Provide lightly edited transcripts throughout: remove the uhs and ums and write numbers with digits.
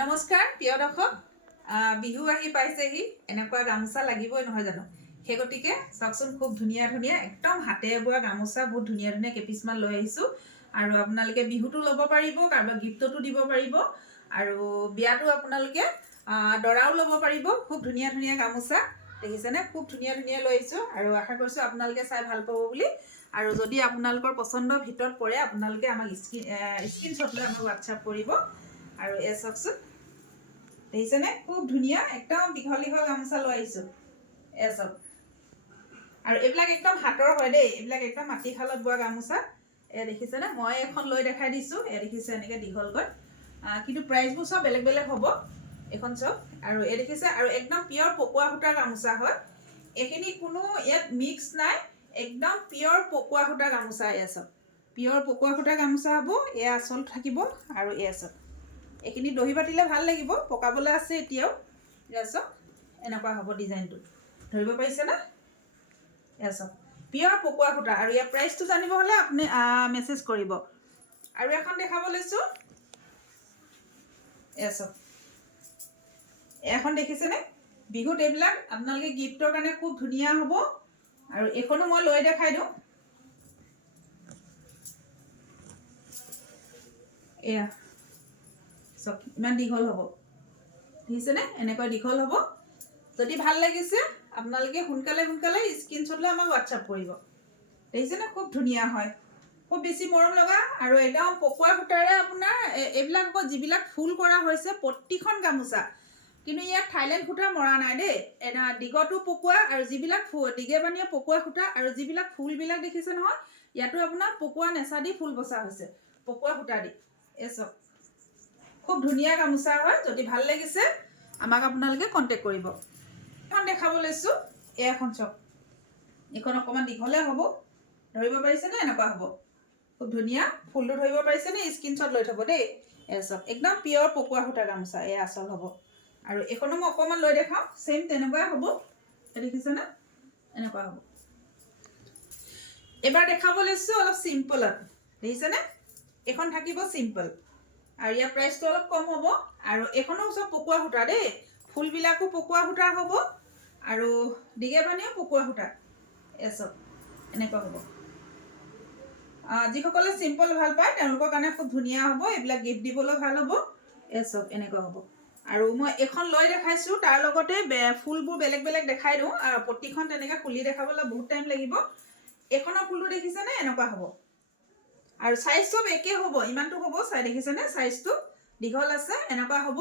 নমস্কাৰ প্ৰিয় দৰ্শক, বিহু আহি পাইছেহি। এনেকুৱা গামোচা লাগিবই নহয় জানো? সেই গতিকে চাওকচোন, খুব ধুনীয়া ধুনীয়া একদম হাতেৰে বোৱা গামোচা বহুত ধুনীয়া ধুনীয়া কেইপিচমান লৈ আহিছোঁ। আৰু আপোনালোকে বিহুতো ল'ব পাৰিব, কাৰোবাক গিফ্টতো দিব পাৰিব, আৰু বিয়াতো আপোনালোকে দৰাও ল'ব পাৰিব। খুব ধুনীয়া ধুনীয়া গামোচা দেখিছেনে? খুব ধুনীয়া ধুনীয়া লৈ আহিছোঁ আৰু আশা কৰিছোঁ আপোনালোকে চাই ভাল পাব বুলি। আৰু যদি আপোনালোকৰ পচন্দৰ ভিতৰত পৰে, আপোনালোকে আমাক স্ক্ৰীনশ্বট লৈ আমাক হোৱাটছআপ কৰিব। আৰু এই চাওকচোন, দেখিছেনে? খুব ধুনীয়া একদম দীঘল দীঘল গামোচা লৈ আহিছোঁ। এই চাওক, আৰু এইবিলাক একদম হাতৰ হয় দেই, এইবিলাক একদম মাটিশালত বোৱা গামোচা। দেখিছেনে? মই এখন লৈ দেখাই দিছোঁ। দেখিছে এনেকৈ দীঘলকৈ, কিন্তু প্ৰাইচবোৰ চব বেলেগ বেলেগ হ'ব। এইখন চাওক, আৰু দেখিছে, আৰু একদম পিয়ৰ পকোৱা সূতাৰ গামোচা হয়। এইখিনি কোনো ইয়াত মিক্স নাই, একদম পিয়ৰ পকোৱা সূতাৰ গামোচা। এয়া চাওক, পিয়ৰ পকোৱা সূতাৰ গামোচা হ'ব। এয়া আঁচল থাকিব, আৰু এয়া চাওক, এইখিনি দহি বাতিলে ভাল লাগিব, পকাবলৈ আছে এতিয়াও। এয়া চাওক, এনেকুৱা হ'ব ডিজাইনটো, ধৰিব পাৰিছেনে? এয়া চাওক, পিয়ৰ পকোৱা সূতা। আৰু ইয়াৰ প্ৰাইচটো জানিব হ'লে আপুনি মেছেজ কৰিব। আৰু এখন দেখাব লৈছোঁ। এয়া চাওক, এখন দেখিছেনে? বিহুত এইবিলাক আপোনালোকে গিফ্টৰ কাৰণে খুব ধুনীয়া হ'ব। আৰু এইখনো মই লৈ দেখাই দিওঁ। এয়া চাওক, ইমান দীঘল হ'ব, দেখিছেনে? এনেকৈ দীঘল হ'ব। যদি ভাল লাগিছে আপোনালোকে সোনকালে সোনকালে স্ক্ৰীনশ্বট লৈ আমাক হোৱাটছআপ কৰিব। দেখিছেনে? খুব ধুনীয়া হয়, খুব বেছি মৰম লগা, আৰু একদম পকোৱা সূতাৰে আপোনাৰ এইবিলাক আকৌ যিবিলাক ফুল কৰা হৈছে প্ৰতিখন গামোচা, কিন্তু ইয়াত থাইলেণ্ড সূতা মৰা নাই দেই। দীঘতো পকোৱা, আৰু যিবিলাক দীঘে বানিয়ে পকোৱা সূতা, আৰু যিবিলাক ফুলবিলাক দেখিছে নহয়, ইয়াতো আপোনাৰ পকোৱা নেচা দি ফুল বচা হৈছে, পকোৱা সূতা দি। এই চাওক, খুব ধুনীয়া গামোচা হয়। যদি ভাল লাগিছে আমাক আপোনালোকে কণ্টেক্ট কৰিব। এখন দেখাব লৈছোঁ। এখন চাওক, এইখন অকণমান দীঘলে হ'ব, ধৰিব পাৰিছেনে? এনেকুৱা হ'ব, খুব ধুনীয়া। ফুলটো ধৰিব পাৰিছেনে? স্ক্ৰীনশ্বট লৈ থ'ব দেই। এয়া চাওক, একদম পিয়ৰ পকোৱা সূতা গামোচা। এয়া আঁচল হ'ব, আৰু এইখনো মই অকণমান লৈ দেখাওঁ। ছেইম তেনেকুৱাই হ'ব, দেখিছেনে? এনেকুৱা হ'ব। এবাৰ দেখাব লৈছোঁ অলপ চিম্পলত, দেখিছেনে? এইখন থাকিব চিম্পল, আৰু ইয়াৰ প্ৰাইচটো অলপ কম হ'ব। আৰু এইখনো চব পকোৱা সূতা দেই, ফুলবিলাকো পকোৱা সূতাৰ হ'ব, আৰু দীঘে বানিও পকোৱা সূতা। এয়া চাওক, এনেকুৱা হ'ব। যিসকলে চিম্পল ভাল পায় তেওঁলোকৰ কাৰণে খুব ধুনীয়া হ'ব, এইবিলাক গিফ্ট দিবলৈ ভাল হ'ব। এয়া চাওক, এনেকুৱা হ'ব। আৰু মই এইখন লৈ দেখাইছোঁ, তাৰ লগতে ফুলবোৰ বেলেগ বেলেগ দেখাই দিওঁ। প্ৰতিখন তেনেকৈ খুলি দেখাবলৈ বহুত টাইম লাগিব। এইখনৰ ফুলটো দেখিছেনে? এনেকুৱা হ'ব। আৰু চাইজ চব একেই হ'ব, ইমানটো হ'ব। চাই দেখিছেনে? চাইজটো দীঘল আছে, এনেকুৱা হ'ব।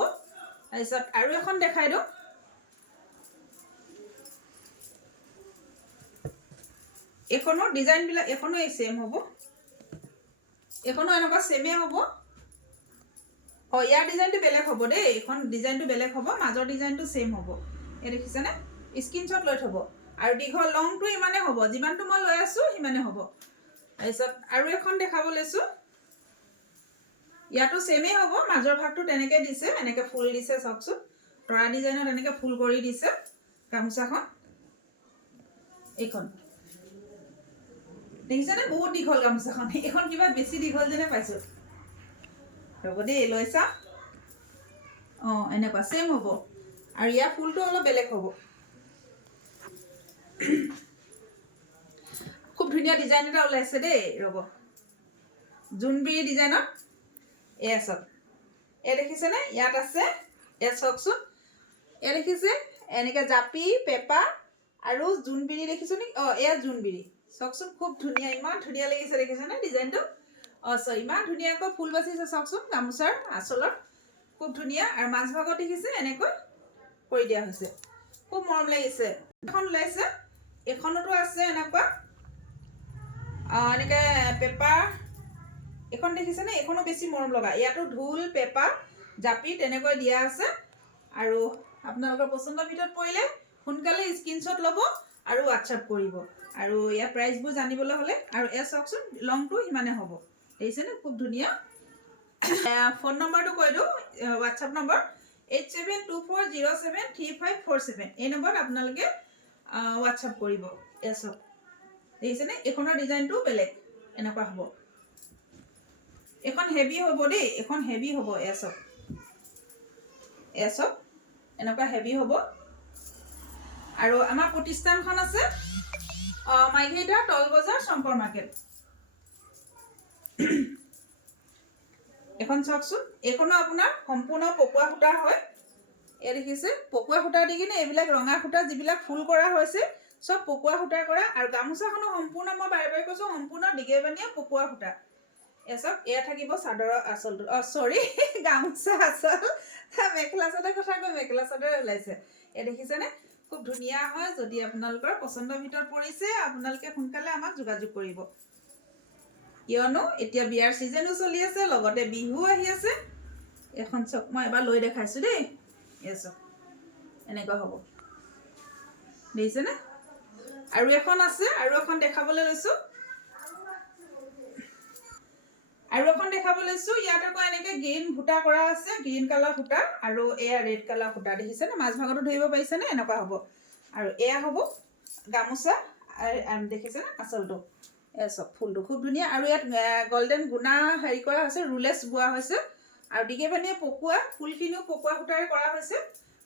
তাৰপিছত আৰু এখন দেখাই দিওঁ। এইখনৰ ডিজাইনবিলাক এইখনো এই ছেইম হ'ব, এইখনো এনেকুৱা ছেইমেই হ'ব। ইয়াৰ ডিজাইনটো বেলেগ হ'ব দেই, এইখন ডিজাইনটো বেলেগ হ'ব, মাজৰ ডিজাইনটো ছেইম হ'ব। এই দেখিছেনে? স্ক্ৰীনশ্বট লৈ থ'ব। আৰু দীঘল লংটো ইমানেই হ'ব, যিমানটো মই লৈ আছোঁ সিমানেই হ'ব। তাৰপিছত আৰু এখন দেখাব লৈছোঁ। ইয়াতো ছেইমেই হ'ব, মাজৰ ভাগটো তেনেকৈ দিছে, এনেকৈ ফুল দিছে। চাওকচোন, তৰা ডিজাইনত এনেকৈ ফুল কৰি দিছে গামোচাখন। এইখন দেখিছেনে? বহুত দীঘল গামোচাখন। এইখন কিবা বেছি দীঘল যেনে পাইছোঁ। ৰ'ব দেই, লৈ চাওঁ। এনেকুৱা ছেইম হ'ব, আৰু ইয়াৰ ফুলটো অলপ বেলেগ হ'ব। খুব ধুনীয়া ডিজাইন এটা ওলাইছে দেই। ৰ'ব, জোনবিৰি ডিজাইনত। এয়া চাওক, দেখিছেনে? ইয়াত আছে, এয়া চাওকচোন, দেখিছে? এনেকৈ জাপি, পেপা আৰু জোনবিৰি দেখিছোঁ নেকি? এয়া জোনবিৰি। চাওকচোন, খুব ধুনীয়া, ইমান ধুনীয়া লাগিছে, দেখিছেনে ডিজাইনটো? ইমান ধুনীয়াকৈ ফুল বাচিছে চাওকচোন গামোচাৰ আঁচলত, খুব ধুনীয়া। আৰু মাজভাগত দেখিছে এনেকৈ কৰি দিয়া হৈছে, খুব মৰম লাগিছে। এখন ওলাইছে, এইখনতো আছে এনেকুৱা, এনেকৈ পেপাৰ। এইখন দেখিছেনে? এইখনো বেছি মৰম লগা, ইয়াতো ঢোল, পেপা, জাপি তেনেকৈ দিয়া আছে। আৰু আপোনালোকৰ পচন্দৰ ভিতৰত পৰিলে সোনকালে স্ক্ৰীনশ্বট ল'ব আৰু হোৱাটছআপ কৰিব। আৰু ইয়াৰ প্ৰাইচবোৰ জানিবলৈ হ'লে, আৰু এয়া চাওকচোন, লংটো সিমানে হ'ব, দেখিছেনে? খুব ধুনীয়া। ফোন নম্বৰটো কৈ দিওঁ, হোৱাটছআপ নম্বৰ 8724073547। এই নম্বৰত আপোনালোকে হোৱাটছআপ কৰিব। এয়া চাওক, দেখিছেনে? এইখনৰ ডিজাইনটো বেলেগ, এনেকুৱা হ'ব। এইখন হেভি হ'ব দেই, এইখন হেভি হ'ব। এয়া চাওক, এয়া চাওক এনেকুৱা হেভি হ'ব। আৰু আমাৰ প্ৰতিষ্ঠানখন আছে মাইঘেৰিটা তল বজাৰ শংকৰ মাৰ্কেট। এখন চাওকচোন, এইখনো আপোনাৰ সম্পূৰ্ণ পকোৱা সূতা হয়। এয়া দেখিছে পকোৱা সূতা দি কিনে এইবিলাক ৰঙা সূতা যিবিলাক ফুল কৰা হৈছে চব পকোৱা সূতা কৰা। আৰু গামোচাখনো সম্পূৰ্ণ, মই বাৰে বাৰে কৈছোঁ, সম্পূৰ্ণ দীঘেবানীয়া পকোৱা সূতা। এয়া চাওক, এয়া থাকিব চাদৰৰ আঁচলটো, গামোচা আঁচল। মেখেলা চাদৰ কথা কৈ মেখেলা চাদৰ ওলাইছে। এয়া দেখিছেনে খুব ধুনীয়া হয়। যদি আপোনালোকৰ পচন্দৰ ভিতৰত পৰিছে আপোনালোকে সোনকালে আমাক যোগাযোগ কৰিব, কিয়নো এতিয়া বিয়াৰ ছিজনো চলি আছে, লগতে বিহু আহি আছে। এখন চাওক, মই এবাৰ লৈ দেখাইছোঁ দেই। এয়া চাওক এনেকুৱা হ'ব, দেখিছেনে? আৰু এখন আছে, আৰু এখন দেখাবলৈ লৈছোঁ। ইয়াত আকৌ এনেকৈ গ্ৰীণ সূতা কৰা আছে, গ্ৰীণ কালাৰ সূতা, আৰু এয়া ৰেড কালাৰ সূতা। দেখিছেনে? মাছ ভাগতো ধৰিব পাৰিছেনে? এনেকুৱা হ'ব। আৰু এয়া হ'ব গামোচা, দেখিছেনে আঁচলটো? এয়া চাওক ফুলটো খুব ধুনীয়া। আৰু ইয়াত গল্ডেন গুণা হেৰি কৰা হৈছে, ৰুলেছ বোৱা হৈছে। আৰু দীঘেবানীয়ে পকোৱা, ফুলখিনিও পকোৱা সূতাৰে কৰা হৈছে।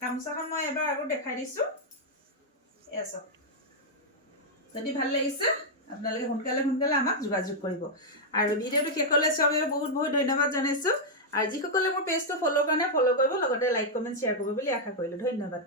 গামোচাখন মই এবাৰ আগত দেখাই দিছোঁ। এয়া চাওক, যদি ভাল লাগিছে আপোনালোকে সোনকালে আমাক যোগাযোগ কৰিব। আৰু ভিডিঅ'টো শেষলৈ চোৱাৰ বাবে বহুত বহুত ধন্যবাদ জনাইছোঁ। আৰু যিসকলে মোৰ পেজটো ফ'ল' কাৰণে ফ'ল' কৰিব, লগতে লাইক কমেণ্ট শ্বেয়াৰ কৰিব বুলি আশা কৰিলোঁ। ধন্যবাদ।